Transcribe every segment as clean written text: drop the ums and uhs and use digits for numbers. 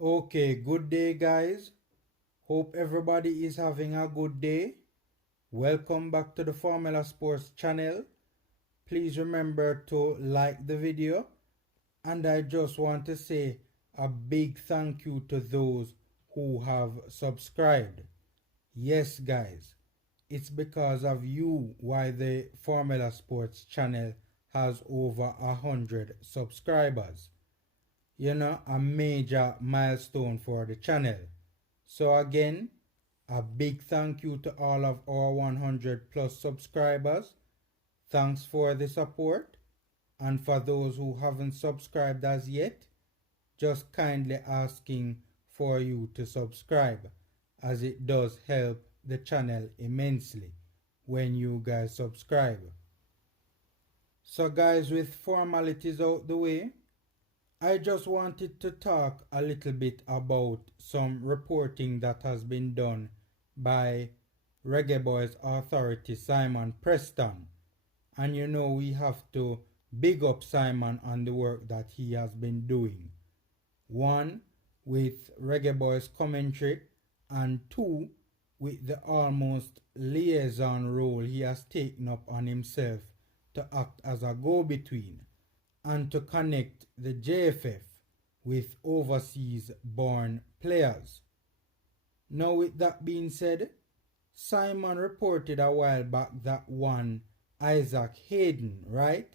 Okay, good day, guys. Hope everybody is having a good day. Welcome back to the Formula Sports channel. Please remember to like the video, and I just want to say a big thank you to those who have subscribed. Yes, guys, it's because of you why the Formula Sports channel has over 100 subscribers. A major milestone for the channel. So again, a big thank you to all of our 100 plus subscribers. Thanks for the support. And for those who haven't subscribed as yet, just kindly asking for you to subscribe, as it does help the channel immensely when you guys subscribe. So guys, with formalities out the way, I just wanted to talk a little bit about some reporting that has been done by Reggae Boyz Authority Simon Preston. And we have to big up Simon on the work that he has been doing. One, with Reggae Boyz Commentry, and two, with the almost liaison role he has taken up on himself to act as a go-between and to connect the JFF with overseas born players. Now, with that being said, Simon reported a while back that one Isaac Hayden, right?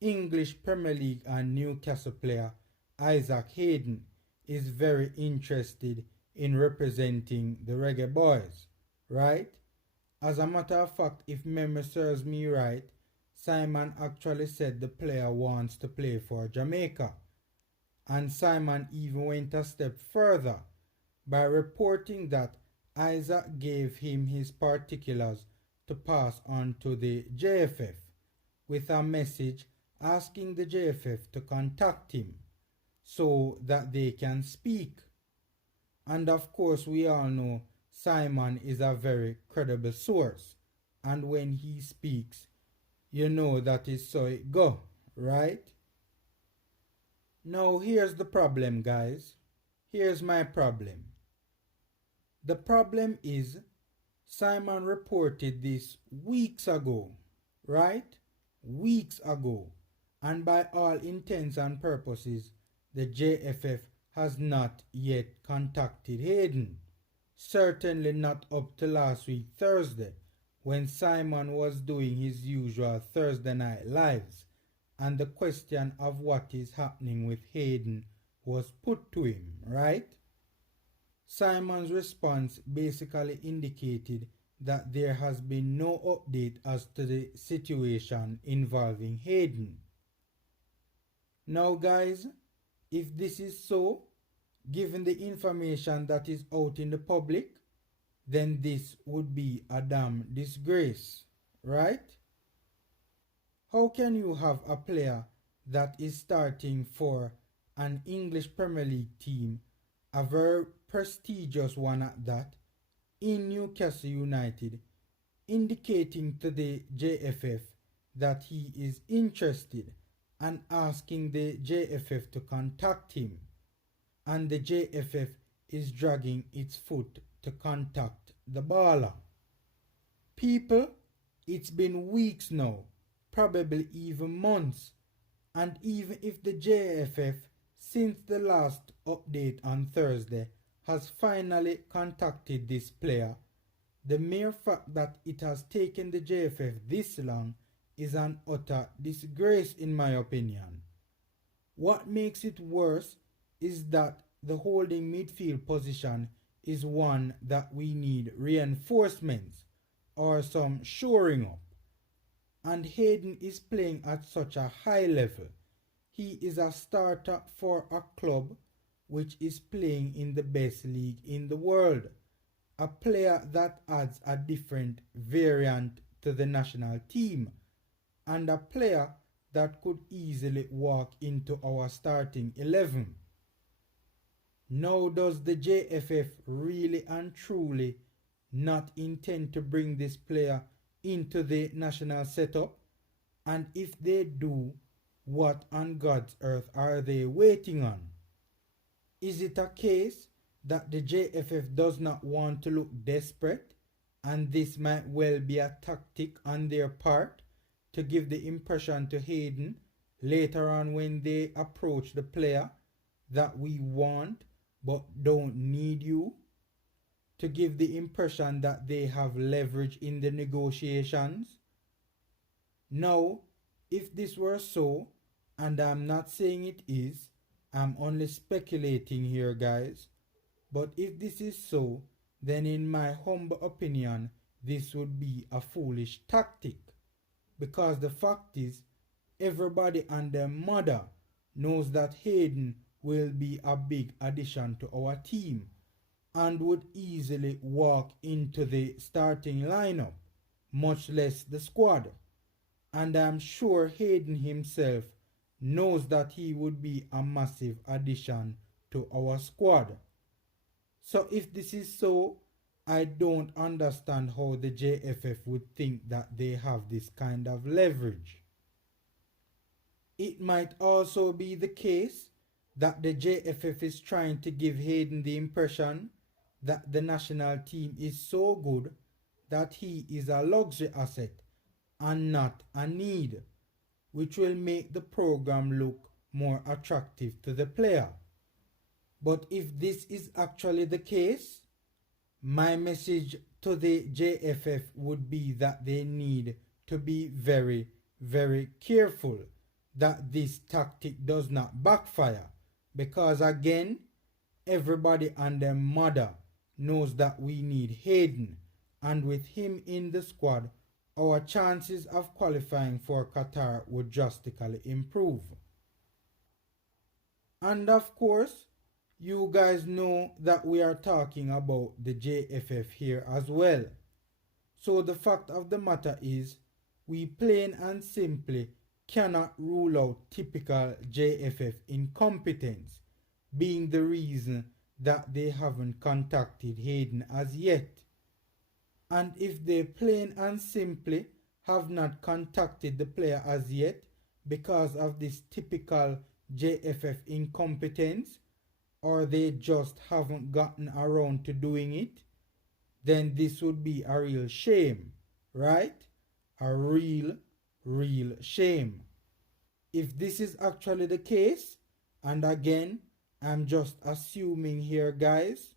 English Premier League and Newcastle player Isaac Hayden is very interested in representing the Reggae Boyz, right? As a matter of fact, if memory serves me right, Simon actually said the player wants to play for Jamaica. And Simon even went a step further by reporting that Isaac gave him his particulars to pass on to the JFF with a message asking the JFF to contact him so that they can speak. And of course, we all know Simon is a very credible source, and when he speaks, you know that is so it go, right? Now here's the problem, guys. Here's my problem. The problem is Simon reported this weeks ago, right? Weeks ago. And by all intents and purposes, the JFF has not yet contacted Hayden. Certainly not up to last week Thursday, when Simon was doing his usual Thursday night lives, and the question of what is happening with Hayden was put to him, right? Simon's response basically indicated that there has been no update as to the situation involving Hayden. Now guys, if this is so, given the information that is out in the public, then this would be a damn disgrace, right? How can you have a player that is starting for an English Premier League team, a very prestigious one at that, in Newcastle United, indicating to the JFF that he is interested and asking the JFF to contact him, and the JFF is dragging its foot to contact the baller? People, it's been weeks now, probably even months, and even if the JFF since the last update on Thursday has finally contacted this player, the mere fact that it has taken the JFF this long is an utter disgrace in my opinion. What makes it worse is that the holding midfield position is one that we need reinforcements or some shoring up. And Hayden is playing at such a high level. He is a starter for a club which is playing in the best league in the world. A player that adds a different variant to the national team, and a player that could easily walk into our starting 11. Now, does the JFF really and truly not intend to bring this player into the national setup? And if they do, what on God's earth are they waiting on? Is it a case that the JFF does not want to look desperate, and this might well be a tactic on their part to give the impression to Hayden later on when they approach the player that we want but don't need you, to give the impression that they have leverage in the negotiations? Now, if this were so, and I'm not saying it is, I'm only speculating here, guys, but if this is so, then in my humble opinion, this would be a foolish tactic. Because the fact is, everybody and their mother knows that Hayden will be a big addition to our team and would easily walk into the starting lineup, much less the squad. And I'm sure Hayden himself knows that he would be a massive addition to our squad. So if this is so, I don't understand how the JFF would think that they have this kind of leverage. It might also be the case that the JFF is trying to give Hayden the impression that the national team is so good that he is a luxury asset and not a need, which will make the program look more attractive to the player. But if this is actually the case, my message to the JFF would be that they need to be very, very careful that this tactic does not backfire, because again, everybody and their mother knows that we need Hayden, and with him in the squad, our chances of qualifying for Qatar would drastically improve. And of course, you guys know that we are talking about the JFF here as well. So the fact of the matter is, we plain and simply cannot rule out typical JFF incompetence being the reason that they haven't contacted Hayden as yet. And if they plain and simply have not contacted the player as yet because of this typical JFF incompetence, or they just haven't gotten around to doing it, then this would be a real shame, right? A real shame. If this is actually the case, and again, I'm just assuming here, guys,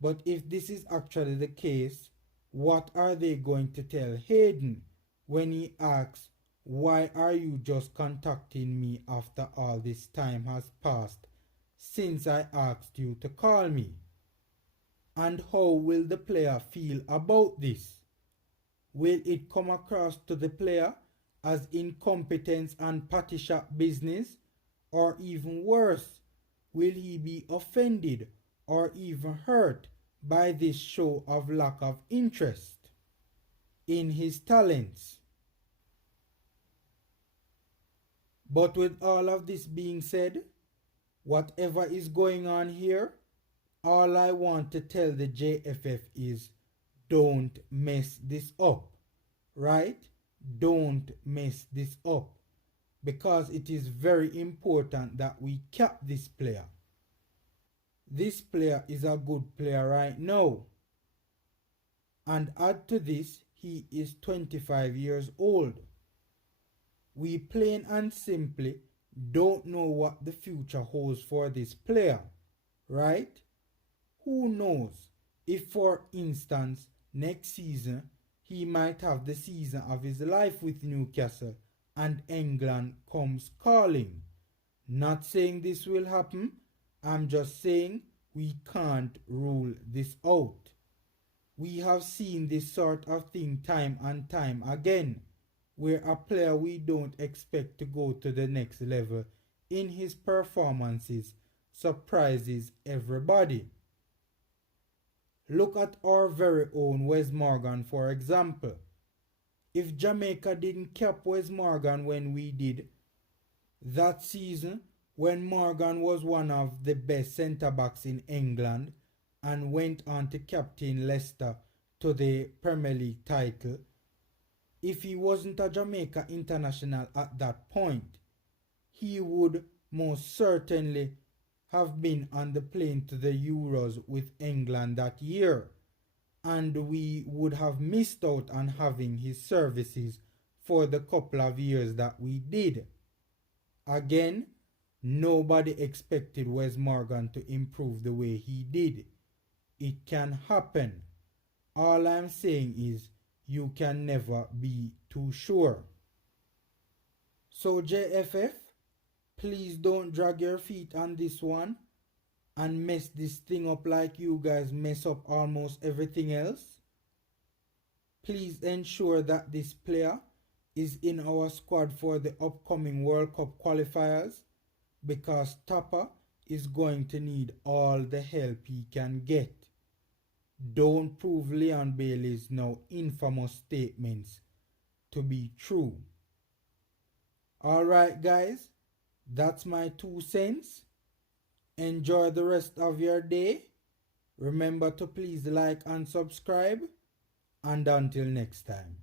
but if this is actually the case, what are they going to tell Hayden when he asks, why are you just contacting me after all this time has passed since I asked you to call me? And how will the player feel about this? Will it come across to the player as incompetence and patty shop business? Or even worse, will he be offended or even hurt by this show of lack of interest in his talents? But with all of this being said, whatever is going on here, all I want to tell the JFF is, don't mess this up, right? Don't mess this up, because it is very important that we cap this player. This player is a good player right now. And add to this, he is 25 years old. We plain and simply don't know what the future holds for this player, right? Who knows if, for instance, next season he might have the season of his life with Newcastle and England comes calling. Not saying this will happen, I'm just saying we can't rule this out. We have seen this sort of thing time and time again, where a player we don't expect to go to the next level in his performances surprises everybody. Look at our very own Wes Morgan, for example. If Jamaica didn't cap Wes Morgan when we did, that season when Morgan was one of the best centre-backs in England and went on to captain Leicester to the Premier League title, if he wasn't a Jamaica international at that point, he would most certainly have been on the plane to the Euros with England that year, and we would have missed out on having his services for the couple of years that we did. Again, nobody expected Wes Morgan to improve the way he did. It can happen. All I'm saying is you can never be too sure. So JFF, please don't drag your feet on this one and mess this thing up like you guys mess up almost everything else. Please ensure that this player is in our squad for the upcoming World Cup qualifiers, because Tapa is going to need all the help he can get. Don't prove Leon Bailey's now infamous statements to be true. Alright guys, that's my 2 cents. Enjoy the rest of your day. Remember to please like and subscribe. And until next time.